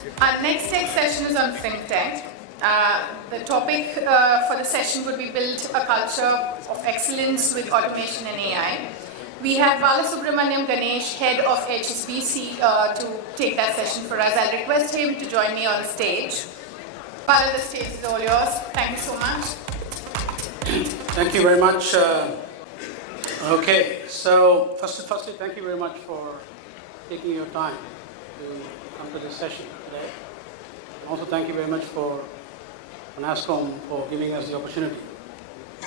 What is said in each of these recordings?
Our next tech session is on FinTech. The topic for the session would be build a culture of excellence with automation and AI. We have Balasubramaniam Ganesh, head of HSBC, to take that session for us. I'll request him to join me on the stage. Bala, the stage is all yours. Thank you so much. Thank you very much. Okay, so firstly, thank you very much for taking your time to come to this session today. Also, thank you very much for NASSCOM for giving us the opportunity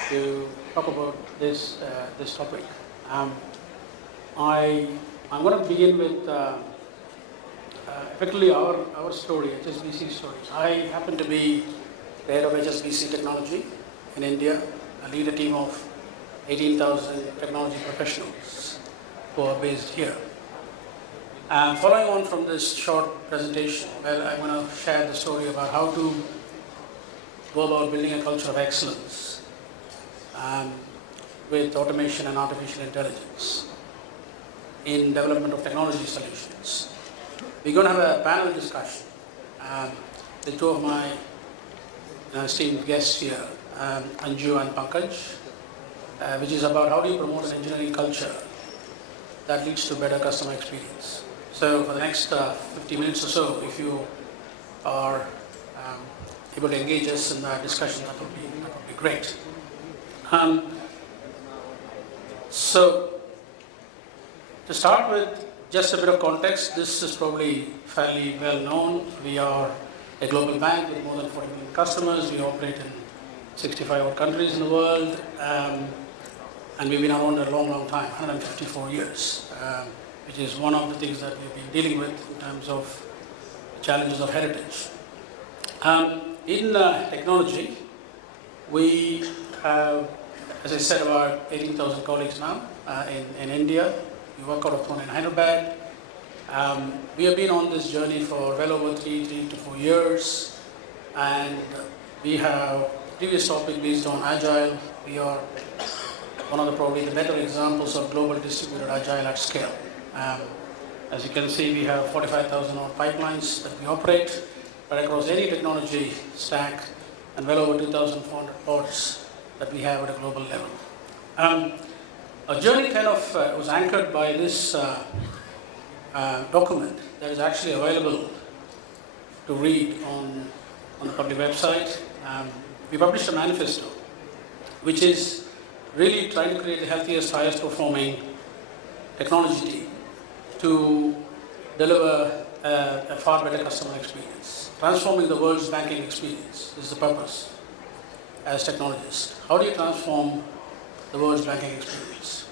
to talk about this topic. I'm going to begin with effectively our story, HSBC story. I happen to be the head of HSBC Technology in India. I lead a team of 18,000 technology professionals who are based here. Following on from this short presentation, well, I'm going to share the story about how to go about building a culture of excellence with automation and artificial intelligence in development of technology solutions. We're going to have a panel discussion with two of my esteemed guests here, Anju and Pankaj, which is about how do you promote an engineering culture that leads to better customer experience. So for the next 50 minutes or so, if you are able to engage us in that discussion, that would be great. So to start with, just a bit of context, this is probably fairly well known. We are a global bank with more than 40 million customers. We operate in 65 countries in the world, and we've been around a long time, 154 years, which is one of the things that we've been dealing with in terms of challenges of heritage. In technology, we have, as I said, about 18,000 colleagues now in India. We work out of Pune in Hyderabad. We have been on this journey for well over 3 to 4 years, and we have previous topic based on Agile. We are one of probably the better examples of global distributed Agile at scale. As you can see, we have 45,000 odd pipelines that we operate right across any technology stack, and well over 2,400 pods that we have at a global level. Our journey kind of was anchored by this document that is actually available to read on the public website. We published a manifesto, which is really trying to create the healthiest, highest performing technology team to deliver a far better customer experience. Transforming the world's banking experience is the purpose as technologists. How do you transform the world's banking experience?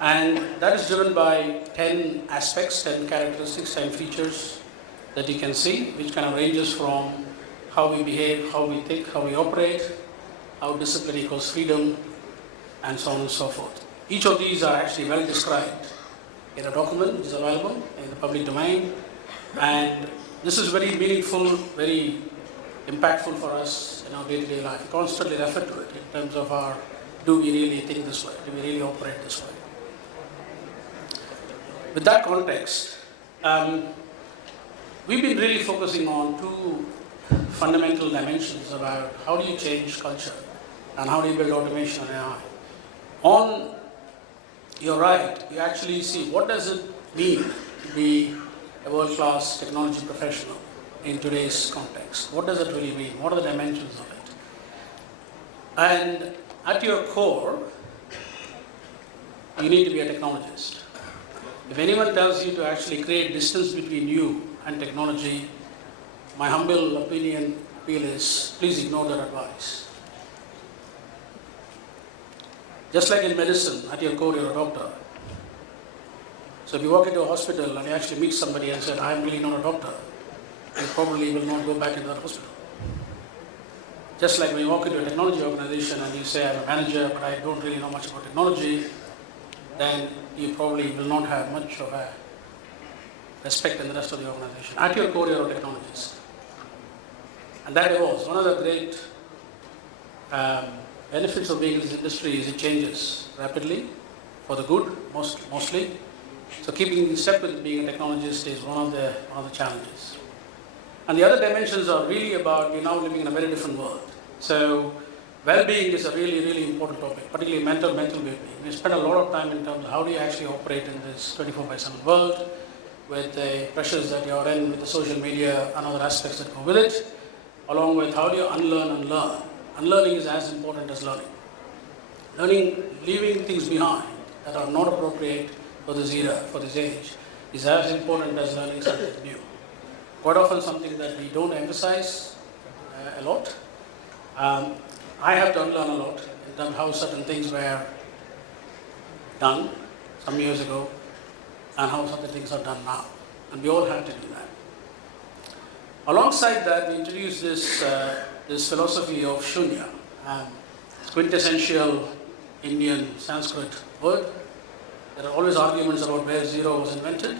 And that is driven by 10 aspects, 10 characteristics, 10 features that you can see, which kind of ranges from how we behave, how we think, how we operate, how discipline equals freedom, and so on and so forth. Each of these are actually well described in a document which is available in the public domain, and this is very meaningful, very impactful for us in our day-to-day life. We constantly refer to it in terms of our, do we really think this way? Do we really operate this way? With that context, we've been really focusing on two fundamental dimensions about how do you change culture and how do you build automation and AI. On your right, you actually see what does it mean to be a world-class technology professional in today's context. What does it really mean? What are the dimensions of it? And at your core, you need to be a technologist. If anyone tells you to actually create distance between you and technology, my humble opinion is please ignore that advice. Just like in medicine, at your core, you're a doctor. So if you walk into a hospital and you actually meet somebody and say, I'm really not a doctor, you probably will not go back into that hospital. Just like when you walk into a technology organization and you say, I'm a manager, but I don't really know much about technology, then you probably will not have much of a respect in the rest of the organization. At your core, you're a technologist. And that evolves. One of the great benefits of being in this industry is it changes rapidly for the good, mostly. So keeping in step with being a technologist is one of the challenges. And the other dimensions are really about we're now living in a very different world. So well-being is a really, really important topic, particularly mental well-being. We spend a lot of time in terms of how do you actually operate in this 24/7 world with the pressures that you're in, with the social media and other aspects that go with it, along with how do you unlearn and learn. Unlearning is as important as learning. Learning, leaving things behind that are not appropriate for this era, for this age, is as important as learning something new. Quite often something that we don't emphasize a lot. I have to unlearn a lot in terms of how certain things were done some years ago and how certain things are done now. And we all have to do that. Alongside that, we introduced this philosophy of shunya, quintessential Indian Sanskrit word. There are always arguments about where zero was invented,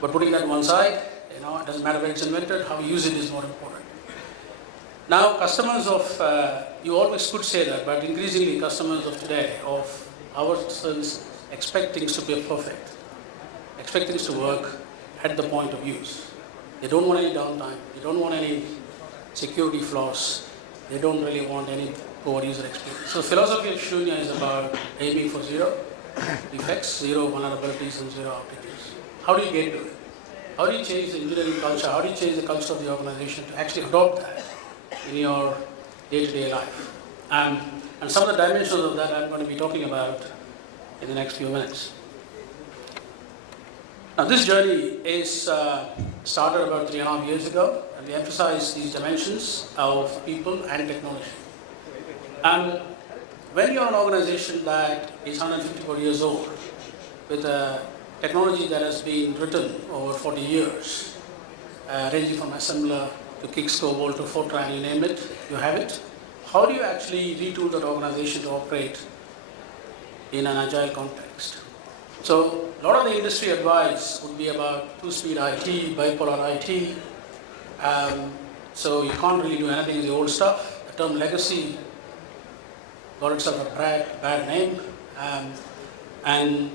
but putting that one side, it doesn't matter where it's invented, how we use it is more important. Now, customers of, you always could say that, but increasingly customers of today, of our services, expect things to be perfect, expect things to work at the point of use. They don't want any downtime, they don't want any security flaws, they don't really want any poor user experience. So philosophy of Shunya is about aiming for zero defects, zero vulnerabilities and zero outages. How do you get to it? How do you change the engineering culture? How do you change the culture of the organization to actually adopt that in your day-to-day life? And some of the dimensions of that I'm going to be talking about in the next few minutes. Now this journey is started about 3.5 years ago, and we emphasize these dimensions of people and technology. And when you're an organization that is 154 years old, with a technology that has been written over 40 years, ranging from assembler to Kix, COBOL to Fortran, you name it, you have it. How do you actually retool that organization to operate in an agile context? So a lot of the industry advice would be about two-speed IT, bipolar IT. So you can't really do anything with the old stuff. The term legacy got itself a bad name. And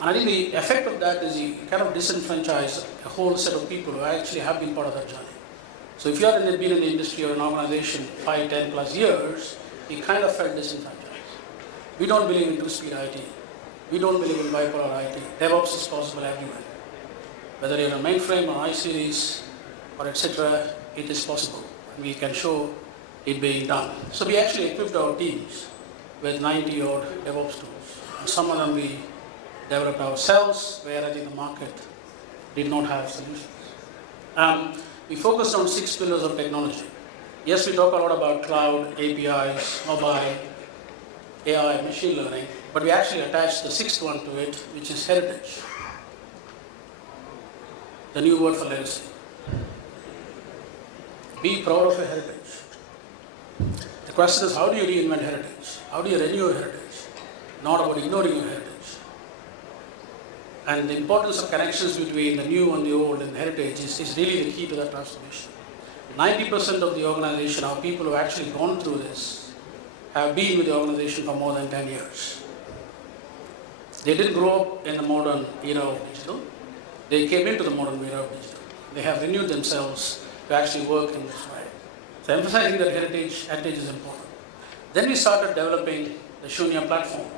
I think the effect of that is you kind of disenfranchise a whole set of people who actually have been part of that journey. So if you have been in the industry or an organization 5, 10 plus years, you kind of felt disenfranchised. We don't believe in two-speed IT. We don't believe in bipolar IT. DevOps is possible everywhere. Whether you're a mainframe or iSeries or etc., it is possible. And we can show it being done. So we actually equipped our teams with 90 odd DevOps tools. And some of them we developed ourselves, where I think the market did not have solutions. We focused on 6 pillars of technology. Yes, we talk a lot about cloud, APIs, mobile, AI, machine learning, but we actually attached the 6th one to it, which is heritage. The new word for legacy. Be proud of your heritage. The question is, how do you reinvent heritage? How do you renew your heritage? Not about ignoring your heritage. And the importance of connections between the new and the old and heritage is really the key to that transformation. 90% of the organization are people who have actually gone through this, have been with the organization for more than 10 years. They didn't grow up in the modern era of digital. They came into the modern era of digital. They have renewed themselves to actually work in this way. So emphasizing that heritage is important. Then we started developing the Shunya platform,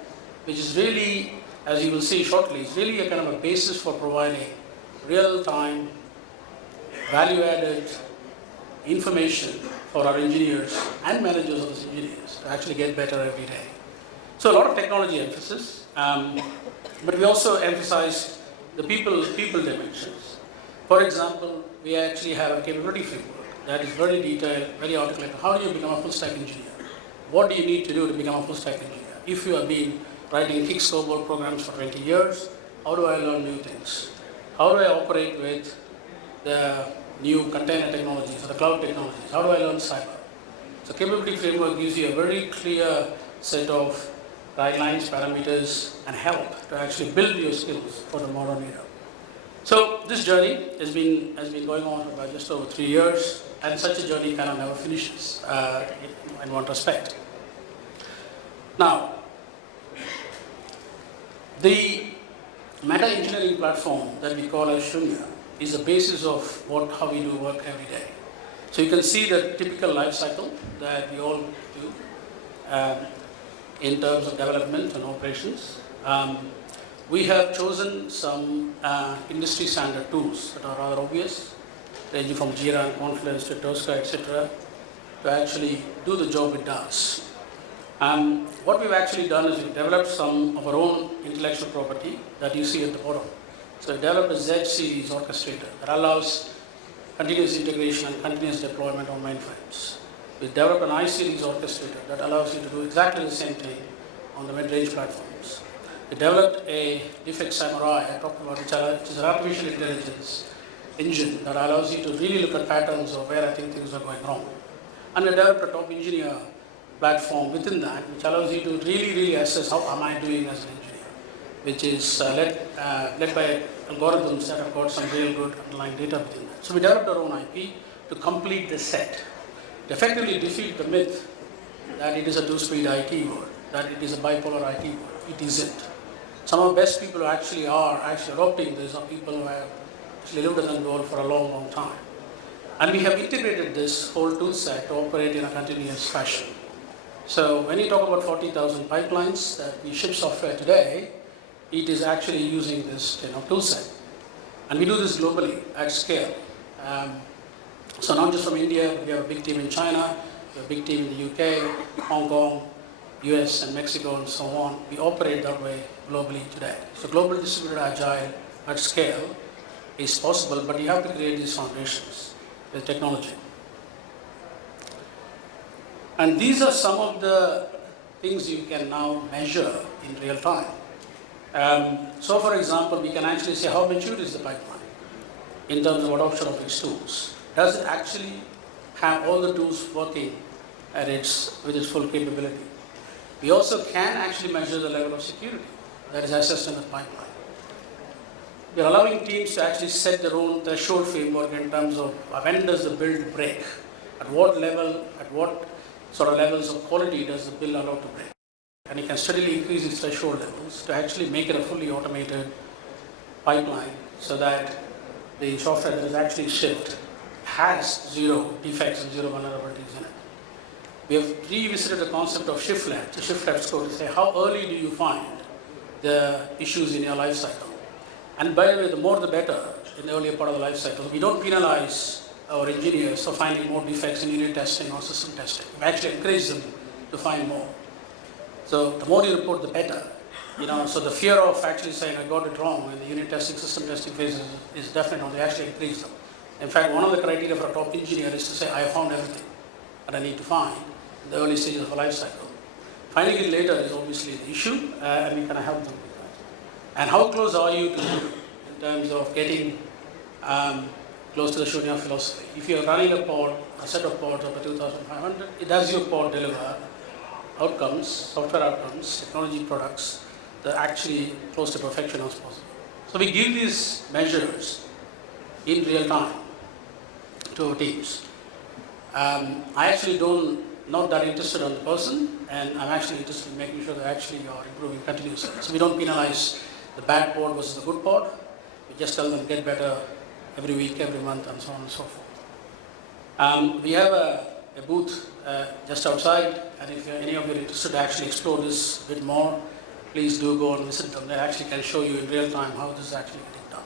which is really, as you will see shortly, is really a kind of a basis for providing real-time, value-added information for our engineers and managers of those engineers to actually get better every day. So a lot of technology emphasis, but we also emphasized the people dimensions. For example, we actually have a capability framework that is very detailed, very articulated. How do you become a full-stack engineer? What do you need to do to become a full-stack engineer? If you have been writing Kix, COBOL programs for 20 years, how do I learn new things? How do I operate with the new container technologies or the cloud technologies? How do I learn cyber? So capability framework gives you a very clear set of guidelines, parameters, and help to actually build your skills for the modern era. So this journey has been going on for about just over 3 years, and such a journey kind of never finishes in one respect. Now, the meta engineering platform that we call as Shunya is the basis of how we do work every day. So you can see the typical life cycle that we all do in terms of development and operations. We have chosen some industry standard tools that are rather obvious, ranging from Jira and Confluence to Tosca, etc., to actually do the job it does. What we've actually done is we've developed some of our own intellectual property that you see at the bottom. So we developed a Z-series orchestrator that allows continuous integration and continuous deployment on mainframes. We developed an I-series orchestrator that allows you to do exactly the same thing on the mid-range platforms. We developed a Defect Samurai I talked about, which is an artificial intelligence engine that allows you to really look at patterns of where I think things are going wrong. And we developed a top engineer platform within that, which allows you to really assess how am I doing as an engineer, which is led by algorithms that have got some real good underlying data within that. So we developed our own IP to complete the set, to effectively defeat the myth that it is a two-speed IT world, that it is a bipolar IT world. It isn't. Some of the best people who actually are adopting this are people who have actually lived in the world for a long time. And we have integrated this whole tool set to operate in a continuous fashion. So when you talk about 40,000 pipelines that we ship software today, it is actually using this tool set. And we do this globally at scale. So not just from India, but we have a big team in China, we have a big team in the UK, Hong Kong, US and Mexico and so on. We operate that way globally today. So global distributed agile at scale is possible, but you have to create these foundations with technology. And these are some of the things you can now measure in real time. So for example, we can actually say how mature is the pipeline in terms of adoption of these tools. Does it actually have all the tools working with its full capability? We also can actually measure the level of security that is assessed in the pipeline. We are allowing teams to actually set their own threshold framework in terms of when does the build break, at what level, at what sort of levels of quality does the build allow to break. And you can steadily increase its threshold levels to actually make it a fully automated pipeline so that the software that is actually shipped has zero defects and zero vulnerabilities in it. We have revisited the concept of shift left, the shift left score, to say how early do you find the issues in your life cycle. And by the way, the more the better in the earlier part of the life cycle. We don't penalize our engineers for finding more defects in unit testing or system testing. We actually encourage them to find more. So the more you report, the better. So the fear of actually saying I got it wrong in the unit testing, system testing phases is definitely not. They actually increase them. In fact, one of the criteria for a top engineer is to say I have found everything that I need to find in the early stages of a life cycle. Finding it later is obviously the issue, and we can help them with that. And how close are you to in terms of getting close to the Shunya philosophy? If you're running a pod, a set of pods of 2,500, does your pod deliver outcomes, software outcomes, technology products that are actually close to perfection as possible? So we give these measures in real time to our teams. I actually not that interested on the person, and I'm actually interested in making sure that actually are improving continuously. So we don't penalize the bad pod versus the good pod. We just tell them get better every week, every month, and so on and so forth. We have a booth just outside, and if any of you are interested to actually explore this a bit more, please do go and visit them. They actually can show you in real time how this is actually getting done.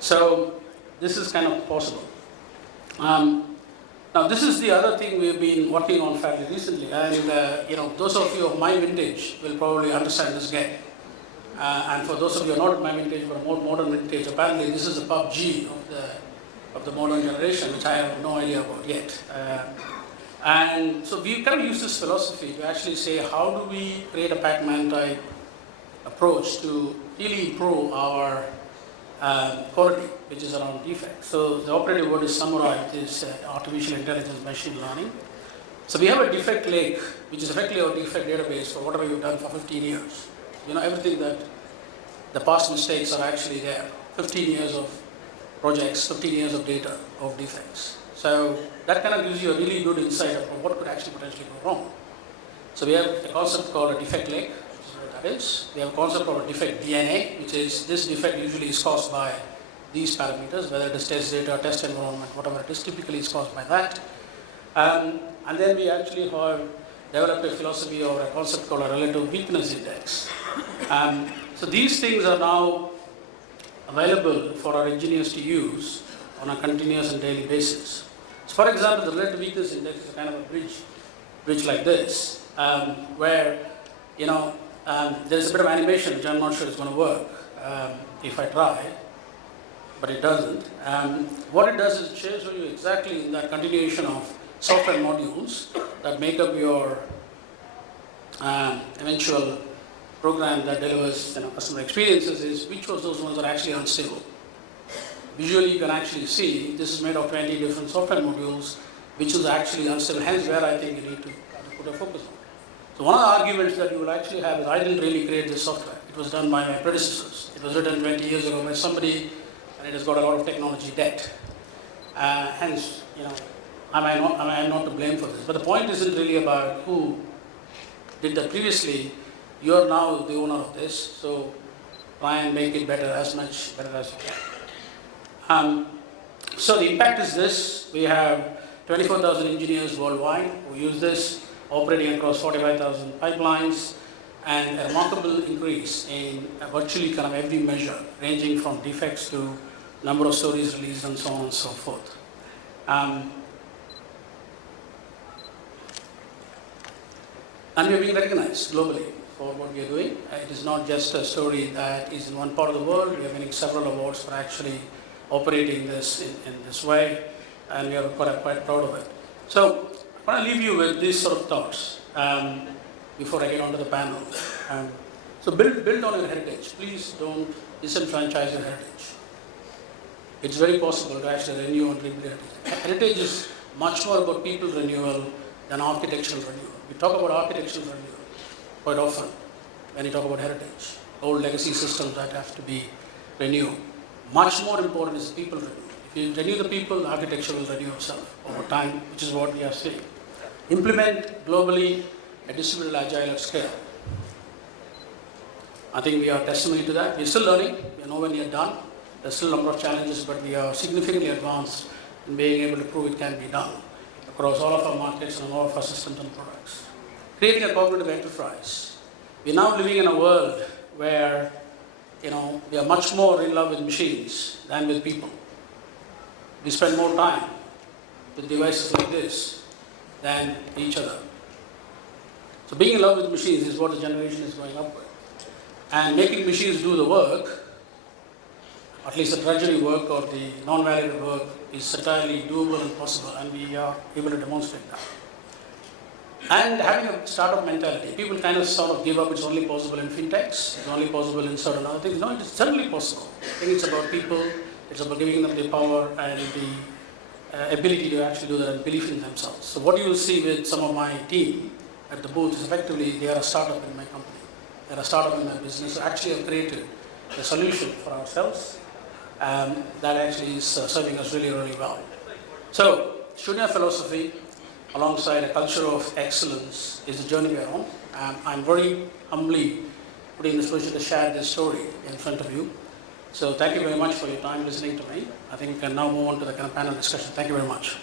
So this is kind of possible. Now this is the other thing we've been working on fairly recently, and those of you of my vintage will probably understand this game. And for those of you who are not my vintage but a more modern vintage, apparently this is the PUBG of the modern generation, which I have no idea about yet. And so we kind of use this philosophy to actually say how do we create a Pac-Man type approach to really improve our quality, which is around defects. So the operative word is Samurai, which is artificial intelligence machine learning. So we have a defect lake, which is effectively our defect database for whatever you've done for 15 years. Everything that the past mistakes are actually there. 15 years of projects, 15 years of data of defects. So that kind of gives you a really good insight of what could actually potentially go wrong. So we have a concept called a defect lake, which is what that is. We have a concept called a defect DNA, which is this defect usually is caused by these parameters, whether it is test data, test environment, whatever it is, typically is caused by that. And then we actually have developed a philosophy or a concept called a relative weakness index. So these things are now available for our engineers to use on a continuous and daily basis. So for example, the relative weakness index is a kind of a bridge like this, where there's a bit of animation which I'm not sure is going to work if I try, but it doesn't. What it does is it shows you exactly in that continuation of software modules that make up your eventual program that delivers customer experiences is which of those ones are actually unstable. Visually you can actually see this is made of 20 different software modules which is actually unstable, hence where I think you need to put a focus on. So one of the arguments that you will actually have is I didn't really create this software. It was done by my predecessors. It was written 20 years ago by somebody and it has got a lot of technology debt. Hence, I'm not to blame for this. But the point isn't really about who did that previously. You are now the owner of this, so try and make it better, as much better as you can. So the impact is this. We have 24,000 engineers worldwide who use this, operating across 45,000 pipelines, and a remarkable increase in virtually kind of every measure, ranging from defects to number of stories released and so on and so forth. And we are being recognized globally for what we are doing. It is not just a story that is in one part of the world. We are winning several awards for actually operating this in this way, and we are quite proud of it. So I want to leave you with these sort of thoughts before I get onto the panel. So build on your heritage. Please don't disenfranchise your heritage. It's very possible to actually renew and rebuild heritage. Heritage is much more about people renewal than architectural renewal. We talk about architectural renewal quite often when you talk about heritage. Old legacy systems that have to be renewed. Much more important is people renewal. If you renew the people, the architecture will renew itself over time, which is what we are seeing. Implement globally a distributed agile at scale. I think we are testimony to that. We're still learning. We are nowhere near done. There's still a number of challenges, but we are significantly advanced in being able to prove it can be done across all of our markets and all of our systems and products. Creating a cognitive enterprise. We're now living in a world where we are much more in love with machines than with people. We spend more time with devices like this than each other. So being in love with machines is what the generation is going up with. And making machines do the work, at least the drudgery work or the non-valuable work, is entirely doable and possible, and we are able to demonstrate that. And having a startup mentality, people kind of sort of give up, it's only possible in fintechs, it's only possible in certain other things. No, it is certainly possible. I think it's about people, it's about giving them the power and the ability to actually do that and belief in themselves. So what you will see with some of my team at the booth is effectively they are a startup in my company. They are a startup in my business. So actually have created a solution for ourselves that actually is serving us really, really well. So Shunya philosophy alongside a culture of excellence is the journey we are on. I'm very humbly put in this position to share this story in front of you. So thank you very much for your time listening to me. I think we can now move on to the kind of panel discussion. Thank you very much.